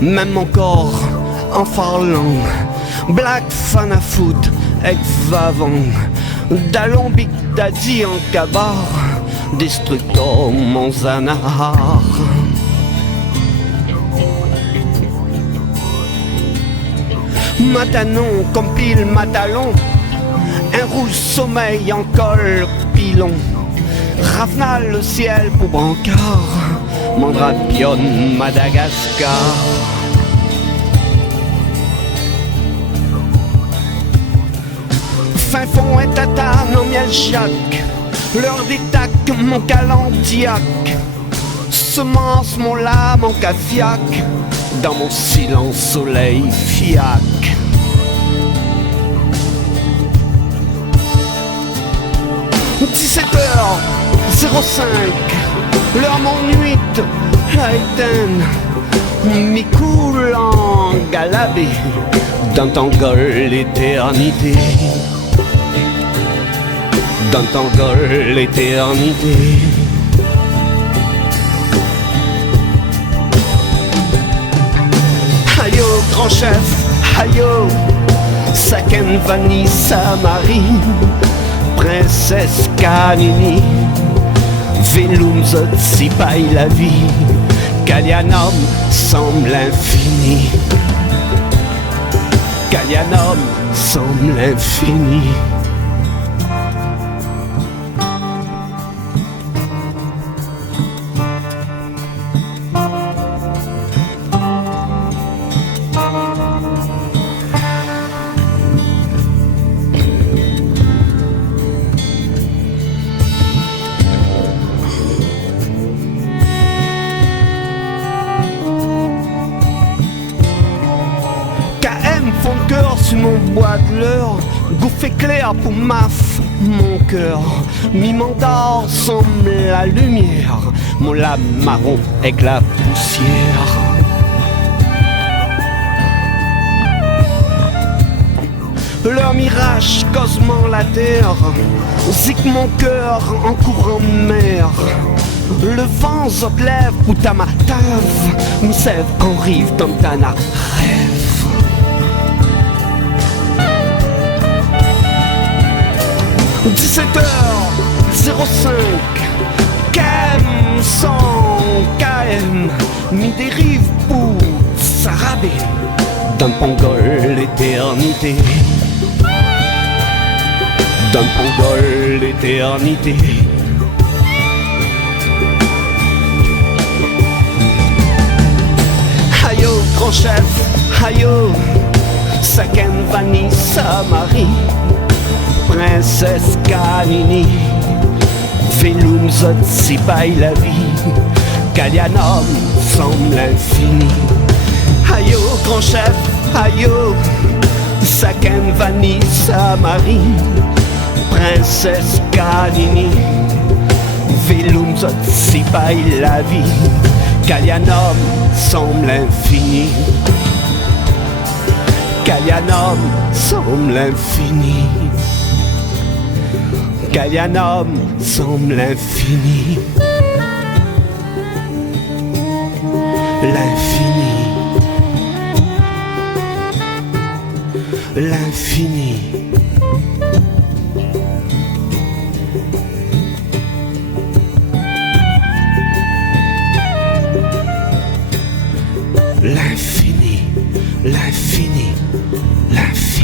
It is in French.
même encore en parlant. Black fan à foot, ex vavant, d'alombic d'adi en cabar, destructor mon zanar. Matanon, compile matalon, un rouge sommeil en col pilon. Ravenal le ciel pour Brancard, Mandrapion, Madagascar. Fin fond et tatane en miel Jacques, l'heure des tacs, mon calendiac. Semence, mon lame en cafiac, dans mon silence soleil fiac. 17h05, l'heure m'ennuite, la éteinte, mi coule en galabé, dans ton gueule l'éternité, dans ton gueule l'éternité. Aïe oh, grand chef, aïe oh, Saken Vanessa Marie, Princesse Canini, Velum Zotsipaï la vie, Kalianom semble infini, Kalianom semble infini. Fond de cœur sur mon bois de l'heure, gouffre clair pour maf mon cœur. Mi mandor semble la lumière, mon lame marron avec la poussière. Leur mirage cosement la terre, zig mon cœur en courant de mer. Le vent zot lève pour ta matave, mi sève en rive dans ta rêve. 17h05, KM 100 KM, mi dérive pour Sarabé, dans Pongol l'éternité, dans Pongol l'éternité. Aïe oh, grand chef, aïe oh, Saken Vanessa Marie, Princesse Canini, Velum Zotsipaï la vie, Kalianom semble infini. Aïe oh, grand chef, aïe oh, Saken Vanessa Marie, Princesse Canini, Velum Zotsipaï la vie, Kalianom semble infini, Kalianom semble infini, Kalianom semble l'infini, l'infini, l'infini. L'infini, l'infini, l'infini.